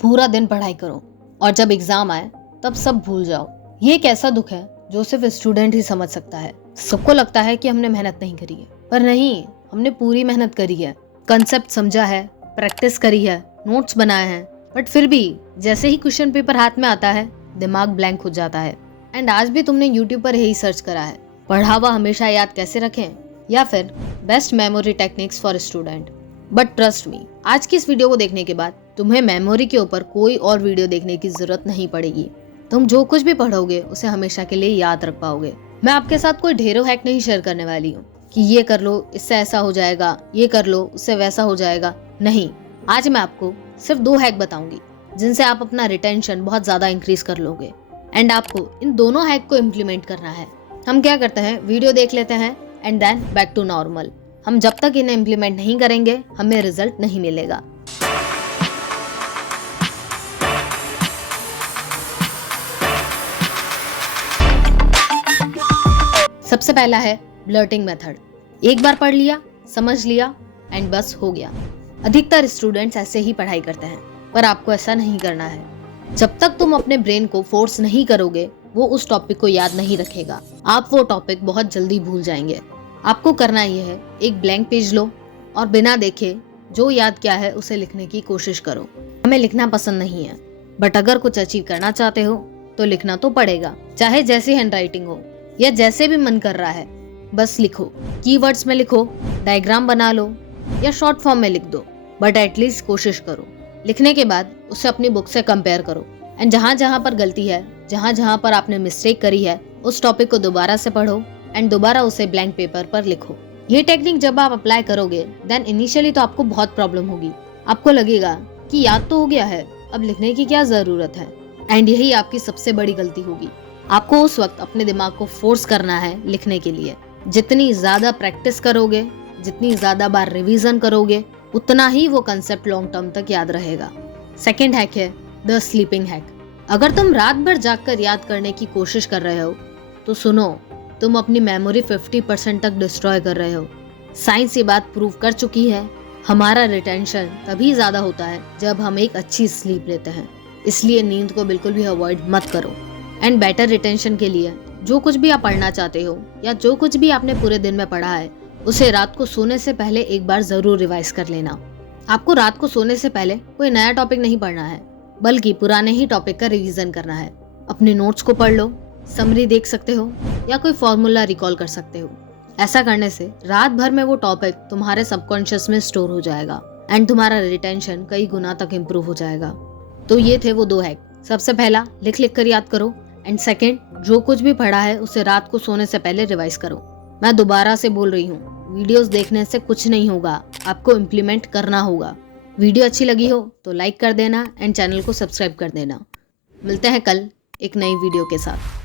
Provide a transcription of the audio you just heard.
पूरा दिन पढ़ाई करो और जब एग्जाम आए तब सब भूल जाओ। ये एक ऐसा दुख है जो सिर्फ स्टूडेंट ही समझ सकता है। सबको लगता है कि हमने मेहनत नहीं करी है, पर नहीं, हमने पूरी मेहनत करी है। कंसेप्ट समझा है, प्रैक्टिस करी है, नोट्स बनाए हैं, बट फिर भी जैसे ही क्वेश्चन पेपर हाथ में आता है दिमाग ब्लैंक हो जाता है। एंड आज भी तुमने यूट्यूब पर यही सर्च करा है, पढ़ा हुआ हमेशा याद कैसे रखें या फिर best memory techniques for student. But trust me, आज की इस वीडियो को देखने के बाद तुम्हें मेमोरी के ऊपर कोई और वीडियो देखने की जरूरत नहीं पड़ेगी। तुम जो कुछ भी पढ़ोगे उसे हमेशा के लिए याद रख पाओगे। मैं आपके साथ कोई ढेरों हैक नहीं शेयर करने वाली हूँ कि ये कर लो इससे ऐसा हो जाएगा, ये कर लो उससे वैसा हो जाएगा। नहीं, आज मैं आपको सिर्फ 2 हैक बताऊंगी जिनसे आप अपना रिटेंशन बहुत ज्यादा इंक्रीज कर लोगे। एंड आपको इन दोनों हैक को इम्प्लीमेंट करना है। हम क्या करते हैं, वीडियो देख लेते हैं and then back to normal. हम जब तक इन्हें इम्प्लीमेंट नहीं करेंगे हमें रिजल्ट नहीं मिलेगा। सबसे पहला है ब्लर्टिंग मेथड। एक बार पढ़ लिया, समझ लिया एंड बस हो गया। अधिकतर स्टूडेंट्स ऐसे ही पढ़ाई करते हैं, पर आपको ऐसा नहीं करना है। जब तक तुम अपने ब्रेन को फोर्स नहीं करोगे वो उस टॉपिक को याद नहीं रखेगा। आप वो टॉपिक बहुत जल्दी भूल जाएंगे। आपको करना यह है, एक ब्लैंक पेज लो और बिना देखे जो याद किया है उसे लिखने की कोशिश करो। हमें लिखना पसंद नहीं है, बट अगर कुछ अचीव करना चाहते हो तो लिखना तो पड़ेगा, चाहे जैसी हैंडराइटिंग हो या जैसे भी मन कर रहा है। बस लिखो, कीवर्ड्स में लिखो, डायग्राम बना लो या शॉर्ट फॉर्म में लिख दो, बट एटलीस्ट कोशिश करो। लिखने के बाद उसे अपनी बुक से कंपेयर करो एंड जहाँ जहाँ पर गलती है, जहाँ जहाँ पर आपने मिस्टेक करी है, उस टॉपिक को दोबारा से पढ़ो एंड दोबारा उसे ब्लैंक पेपर पर लिखो। ये टेक्निक जब आप अप्लाई करोगे देन इनिशियली तो आपको बहुत प्रॉब्लम होगी। आपको लगेगा कि याद तो हो गया है, अब लिखने की क्या जरूरत है। एंड यही आपकी सबसे बड़ी गलती होगी। आपको उस वक्त अपने दिमाग को फोर्स करना है लिखने के लिए। जितनी ज्यादा प्रैक्टिस करोगे, जितनी ज्यादा बार रिवीजन करोगे, उतना ही वो कंसेप्ट लॉन्ग टर्म तक याद रहेगा। सेकेंड हैक है द स्लीपिंग हैक। अगर तुम रात भर जागकर याद करने की कोशिश कर रहे हो तो सुनो, तुम अपनी मेमोरी 50% तक डिस्ट्रॉय कर रहे हो। साइंस ये बात प्रूव कर चुकी है। हमारा रिटेंशन तभी ज्यादा होता है जब हम एक अच्छी स्लीप लेते हैं। इसलिए नींद को बिल्कुल भी अवॉइड मत करो। एंड बेटर रिटेंशन के लिए जो कुछ भी आप पढ़ना चाहते हो या जो कुछ भी आपने पूरे दिन में पढ़ा है उसे रात को सोने से पहले एक बार जरूर रिवाइज कर लेना। आपको रात को सोने से पहले कोई नया टॉपिक नहीं पढ़ना है, बल्कि पुराने ही टॉपिक का रिवीजन करना है। अपने नोट्स को पढ़ लो, समरी देख सकते हो या कोई फॉर्मूला रिकॉल कर सकते हो। ऐसा करने से रात भर में वो टॉपिक तुम्हारे सबकॉन्शियस में स्टोर हो जाएगा एंड तुम्हारा रिटेंशन कई गुना तक इम्प्रूव हो जाएगा। तो ये थे वो 2 हैक। सबसे पहला, लिख लिख कर याद करो एंड सेकेंड, जो कुछ भी पढ़ा है उसे रात को सोने से पहले रिवाइज करो। मैं दोबारा से बोल रही हूँ, वीडियोस देखने से कुछ नहीं होगा, आपको इम्प्लीमेंट करना होगा। वीडियो अच्छी लगी हो तो लाइक कर देना एंड चैनल को सब्सक्राइब कर देना। मिलते हैं कल एक नई वीडियो के साथ।